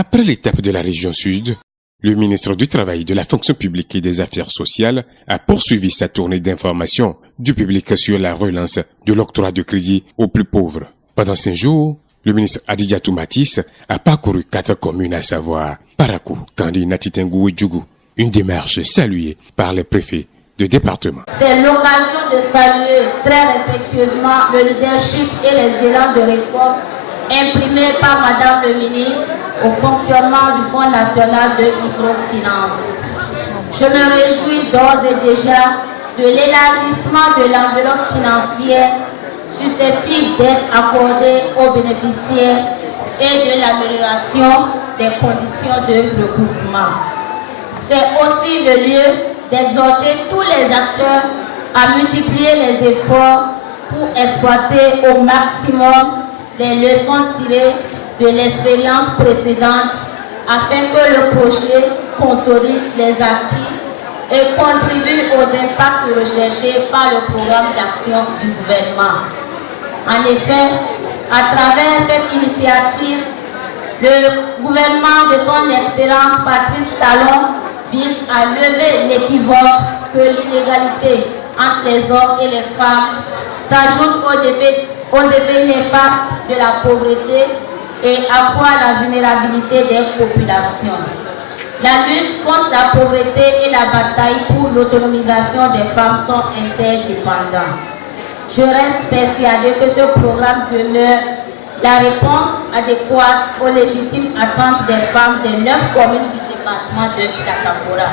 Après l'étape de la région sud, le ministre du Travail, de la Fonction publique et des Affaires sociales a poursuivi sa tournée d'information du public sur la relance de l'octroi de crédit aux plus pauvres. Pendant 5 jours, le ministre Adidiatou Matisse a parcouru 4 communes, à savoir Parakou, Kandi, Natitengou et Djougou. Une démarche saluée par les préfets de département. C'est l'occasion de saluer très respectueusement le leadership et les élans de réforme imprimés par Madame le ministre au fonctionnement du Fonds national de microfinance. Je me réjouis d'ores et déjà de l'élargissement de l'enveloppe financière susceptible d'être accordée aux bénéficiaires et de l'amélioration des conditions de recouvrement. C'est aussi le lieu d'exhorter tous les acteurs à multiplier les efforts pour exploiter au maximum les leçons tirées de l'expérience précédente afin que le projet consolide les acquis et contribue aux impacts recherchés par le programme d'action du gouvernement. En effet, à travers cette initiative, le gouvernement de son Excellence Patrice Talon vise à lever l'équivoque que l'inégalité entre les hommes et les femmes s'ajoute aux effets néfastes de la pauvreté et accroît la vulnérabilité des populations. La lutte contre la pauvreté et la bataille pour l'autonomisation des femmes sont interdépendantes. Je reste persuadé que ce programme demeure la réponse adéquate aux légitimes attentes des femmes des 9 communes du département de Katangora.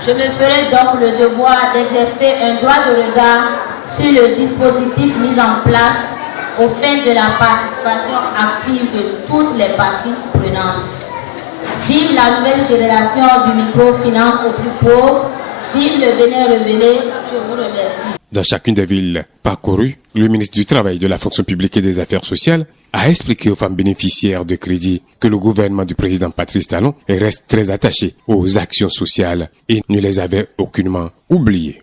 Je me ferai donc le devoir d'exercer un droit de regard sur le dispositif mis en place au fin de la participation active de toutes les parties prenantes. Vive la nouvelle génération du microfinance aux plus pauvres, vive le Bénin révélé, je vous remercie. Dans chacune des villes parcourues, le ministre du Travail, de la Fonction publique et des Affaires sociales a expliqué aux femmes bénéficiaires de crédit que le gouvernement du président Patrice Talon reste très attaché aux actions sociales et ne les avait aucunement oubliées.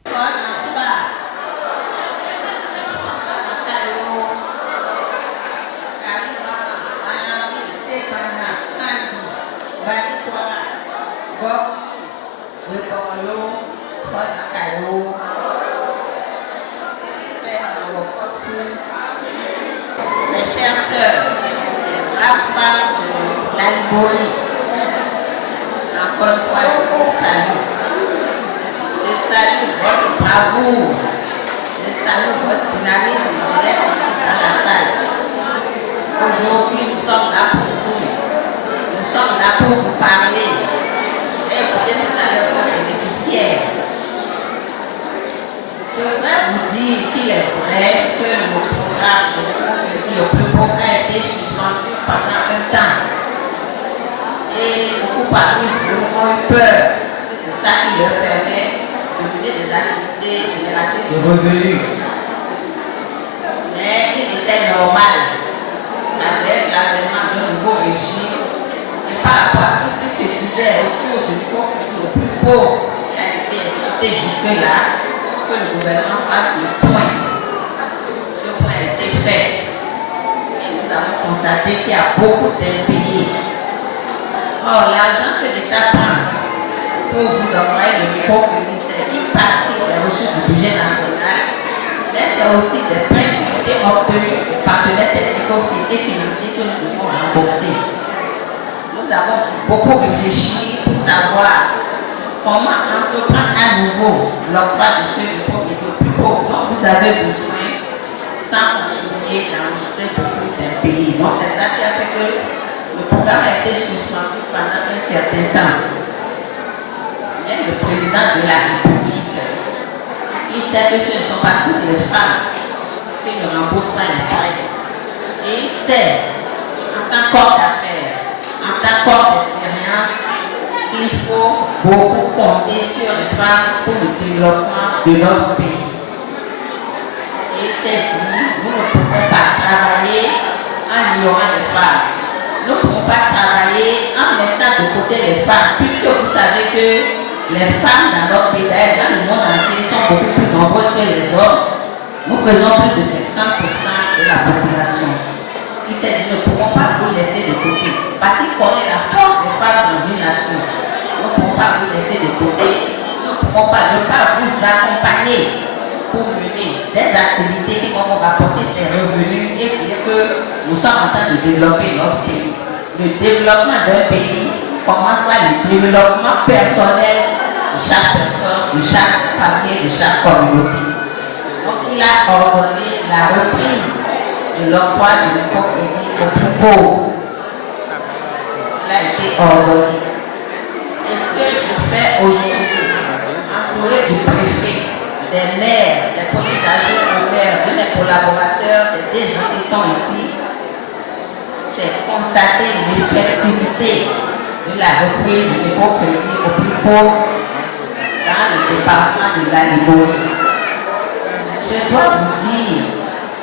Mes chères sœurs, les braves femmes de la Liborie, encore une fois, je vous salue. Je salue votre bravoure, je salue votre dynamisme, je laisse ici dans la salle. Aujourd'hui, nous sommes là pour vous. Nous sommes là pour vous parler. J'ai écouté tout à l'heure votre bénéficiaire. Je voudrais vous dire qu'il est vrai que le programme de le plus beau a été suspendu pendant un temps. Et beaucoup parmi vous ont eu peur, parce que c'est ça qui leur permet de mener des activités génératrices de revenus. Mais il était normal, avec l'avènement d'un nouveau régime, et par rapport à tout ce qui se disait autour du niveau le plus pauvre qui a été exécuté jusque-là, que le gouvernement fasse le point. Ce point a été fait. Et nous avons constaté qu'il y a beaucoup d'impayés. Or, l'argent que l'État prend pour vous envoyer le microcrédit, c'est une partie des ressources du budget national, mais c'est aussi des prêts qui ont été obtenus des partenaires techniques et financiers que nous devons rembourser. Nous avons beaucoup réfléchi pour savoir comment entreprendre à nouveau l'octroi de ce microcrédit au plus pauvre dont vous avez besoin sans continuer d'enregistrer beaucoup d'impayés. Donc c'est ça qui a fait que le programme a été suspendu pendant un certain temps. Mais le président de la République, il sait que ce ne sont pas toutes les femmes qui ne remboursent pas les prêts. Et il sait, en tant qu'homme d'affaires, en tant qu'homme d'expérience, qu'il faut beaucoup compter sur les femmes pour le développement de notre pays. Et il s'est dit, nous ne pouvons pas travailler en ignorant les femmes. Nous ne pouvons pas travailler en mettant de côté les femmes, puisque vous savez que les femmes dans notre pays, dans le monde entier, sont beaucoup plus nombreuses que les hommes. Nous faisons plus de 50% de la population. il s'est dit, nous ne pouvons pas vous laisser de côté. Parce qu'il connaît la force des femmes dans une nation. Nous ne pouvons pas vous laisser de côté. Nous ne pouvons pas vous accompagner pour mener des activités qui vont rapporter des revenus et dire que nous sommes en train de développer notre pays. Le développement d'un pays commence par le développement personnel de chaque personne, de chaque famille, de chaque communauté. Donc il a ordonné la reprise de l'emploi du microcrédit aux plus pauvres. Cela a été ordonné. Et ce que je fais aujourd'hui, entouré du préfet, des maires, des premiers agents au maire, de mes collaborateurs, des DG qui sont ici, c'est constater l'effectivité de la reprise du microcrédit aux plus pauvres dans le département de la Limoges. Je dois vous dire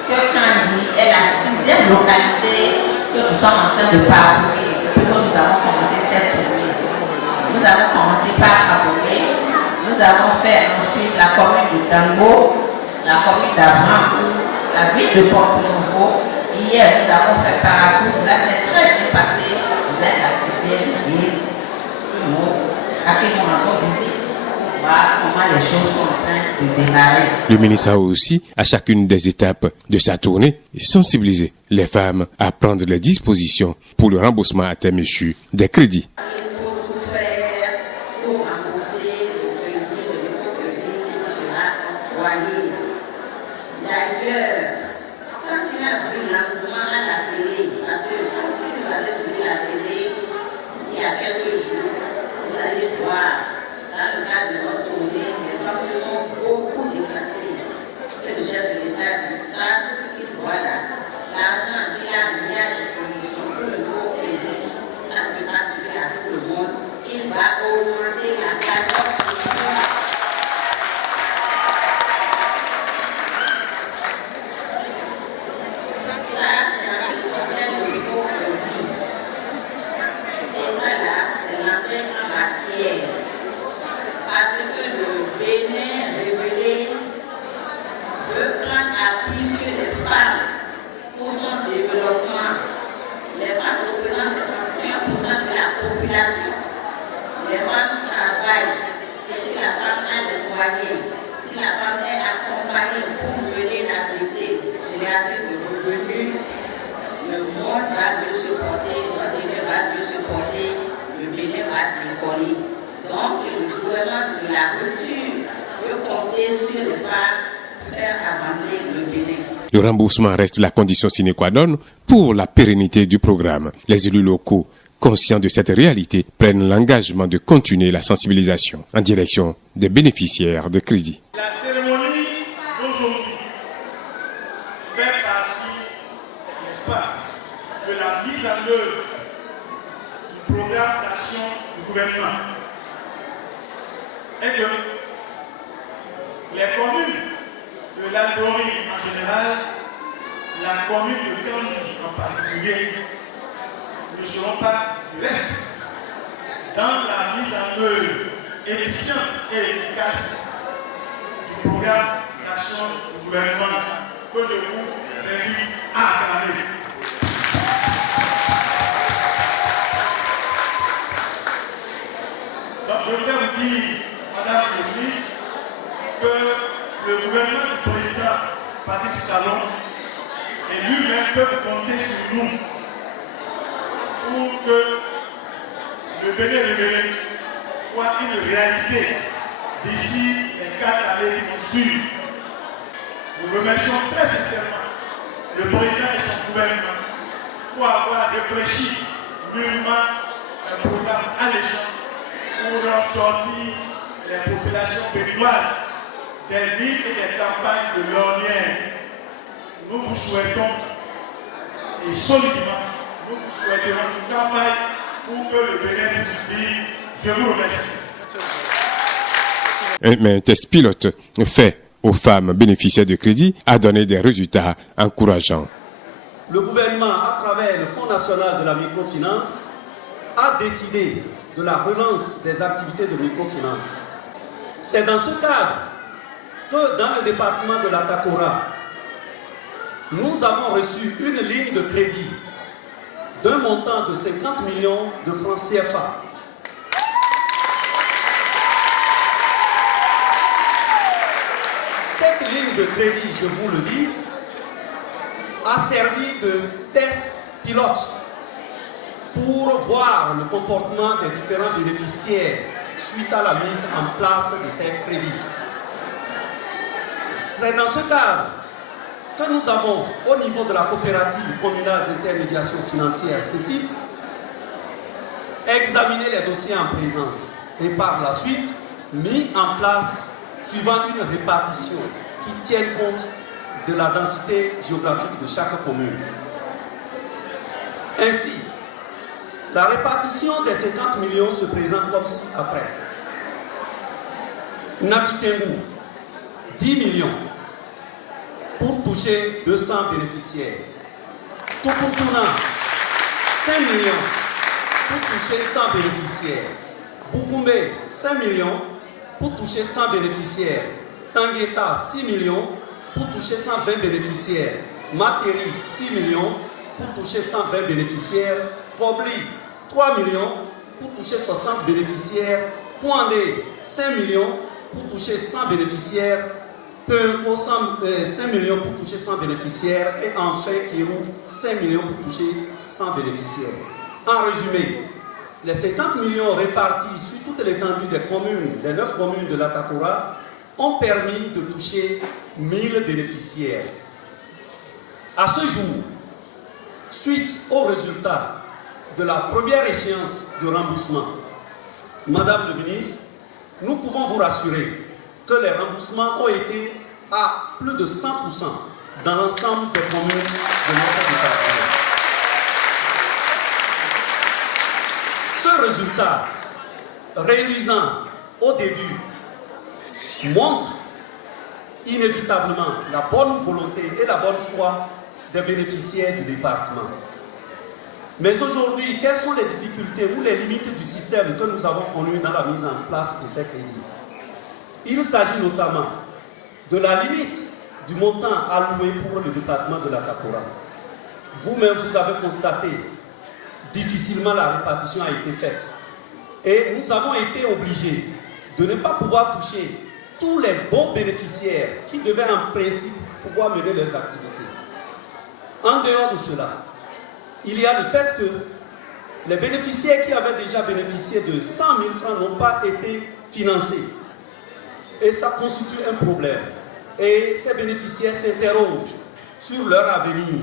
que Kandi est la 6e localité que nous sommes en train de parcourir depuis que nous avons commencé cette journée. Nous avons commencé par Abomey, nous avons fait ensuite la commune de Dango, la commune d'Avran, la ville de Porto-Nouveau. Hier, nous avons fait Paracous, là c'est très bien passé. Vous êtes la 6e ville que à qui nous rendons visite. Comment les choses sont en train de démarrer. Le ministre a aussi, à chacune des étapes de sa tournée, sensibilisé les femmes à prendre les dispositions pour le remboursement à terme échu des crédits. Il faut tout faire pour rembourser le crédit, le microcrédit qui sera octroyé. D'ailleurs, quand il a vu l'engouement à la télé, parce que si vous avez suivi la télé il y a quelques jours, vous allez voir. Dans le cadre de notre tournée, les femmes se sont beaucoup déplacées. Et le chef de l'État dit ça, qu'il voilà, l'argent qu'il a mis à disposition pour le nouveau crédit, ça ne peut pas suffire à tout le monde. Il va augmenter la cagnotte. Ça, c'est en ce qui concerne le nouveau crédit. Et ça là, c'est l'entrée en matière. Parce que le Bénin révélé veut prendre appui sur les femmes pour son développement. Les femmes représentent 75% de la population. Les femmes travaillent. Et si la femme a des moyens, si la femme est accompagnée pour mener l'activité génératrice de revenus, le monde va mieux se porter, notre Bénin va mieux se porter, le Bénin va décoller. Donc, le gouvernement de la rupture peut compter sur les femmes pour faire avancer le Bénin. Le remboursement reste la condition sine qua non pour la pérennité du programme. Les élus locaux, conscients de cette réalité, prennent l'engagement de continuer la sensibilisation en direction des bénéficiaires de crédit. La cérémonie d'aujourd'hui fait partie, n'est-ce pas, de la mise en œuvre du programme d'action du gouvernement. Et que les communes de l'Algérie en général, la commune de Kandi en particulier, ne seront pas du reste dans la mise en œuvre efficiente et efficace du programme d'action du gouvernement que je vous invite à acclamer. Donc je voudrais vous dire, Madame le ministre, que le gouvernement du président Patrice Talon et lui-même peuvent compter sur nous pour que le Bénin révélé soit une réalité d'ici les 4 années qui vont suivre. Nous remercions très sincèrement le président et son gouvernement pour avoir réfléchi mûrement un programme alléchant pour sortir les populations béninoises des villes et des campagnes de l'Ornière. Nous vous souhaitons, et solidement, nous vous souhaiterons sans faille pour que le Bénin puisse vivre. Je vous remercie. Un test pilote fait aux femmes bénéficiaires de crédit a donné des résultats encourageants. Le gouvernement, à travers le Fonds national de la microfinance, a décidé de la relance des activités de microfinance. C'est dans ce cadre que dans le département de la Takora, nous avons reçu une ligne de crédit d'un montant de 50 millions de francs CFA. Cette ligne de crédit, je vous le dis, a servi de test pilote pour voir le comportement des différents bénéficiaires suite à la mise en place de ces crédits. C'est dans ce cadre que nous avons, au niveau de la coopérative communale d'intermédiation financière, CECIF, examiné les dossiers en présence et par la suite mis en place suivant une répartition qui tienne compte de la densité géographique de chaque commune. Ainsi, la répartition des 50 millions se présente comme ci-après. Natitengu, 10 millions pour toucher 200 bénéficiaires. Tukuntuna, 5 millions pour toucher 100 bénéficiaires. Bukumbe, 5 millions pour toucher 100 bénéficiaires. Tangueta, 6 millions pour toucher 120 bénéficiaires. Materi, 6 millions pour toucher 120 bénéficiaires. Kobli, 3 millions pour toucher 60 bénéficiaires. Pouandé, 5 millions pour toucher 100 bénéficiaires. Peunko, 5 millions pour toucher 100 bénéficiaires. Et enfin, Kirou, 5 millions pour toucher 100 bénéficiaires. En résumé, les 50 millions répartis sur toute l'étendue des communes, des 9 communes de l'Atakora, ont permis de toucher 1000 bénéficiaires. À ce jour, suite aux résultats de la première échéance de remboursement, Madame le ministre, nous pouvons vous rassurer que les remboursements ont été à plus de 100% dans l'ensemble des communes de notre département. Ce résultat, réunissant au début, montre inévitablement la bonne volonté et la bonne foi des bénéficiaires du département. Mais aujourd'hui, quelles sont les difficultés ou les limites du système que nous avons connues dans la mise en place de ces crédits? Il s'agit notamment de la limite du montant alloué pour le département de l'Atakora. Vous-même, vous avez constaté, difficilement la répartition a été faite. Et nous avons été obligés de ne pas pouvoir toucher tous les bons bénéficiaires qui devaient en principe pouvoir mener leurs activités. En dehors de cela, il y a le fait que les bénéficiaires qui avaient déjà bénéficié de 100 000 francs n'ont pas été financés. Et ça constitue un problème. Et ces bénéficiaires s'interrogent sur leur avenir.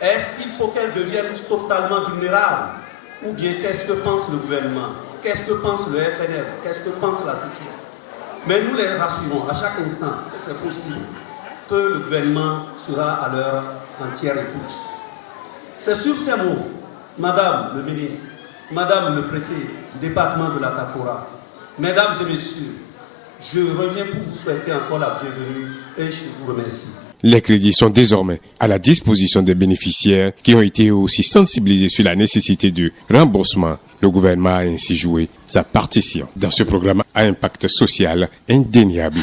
Est-ce qu'il faut qu'elles deviennent totalement vulnérables? Ou bien qu'est-ce que pense le gouvernement? Qu'est-ce que pense le FNL? Qu'est-ce que pense la CECIF? Mais nous les rassurons à chaque instant que c'est possible, que le gouvernement sera à leur entière écoute. C'est sur ces mots, Madame le ministre, Madame le préfet du département de l'Atakora, Mesdames et Messieurs, je reviens pour vous souhaiter encore la bienvenue et je vous remercie. Les crédits sont désormais à la disposition des bénéficiaires qui ont été aussi sensibilisés sur la nécessité du remboursement. Le gouvernement a ainsi joué sa partition dans ce programme à impact social indéniable.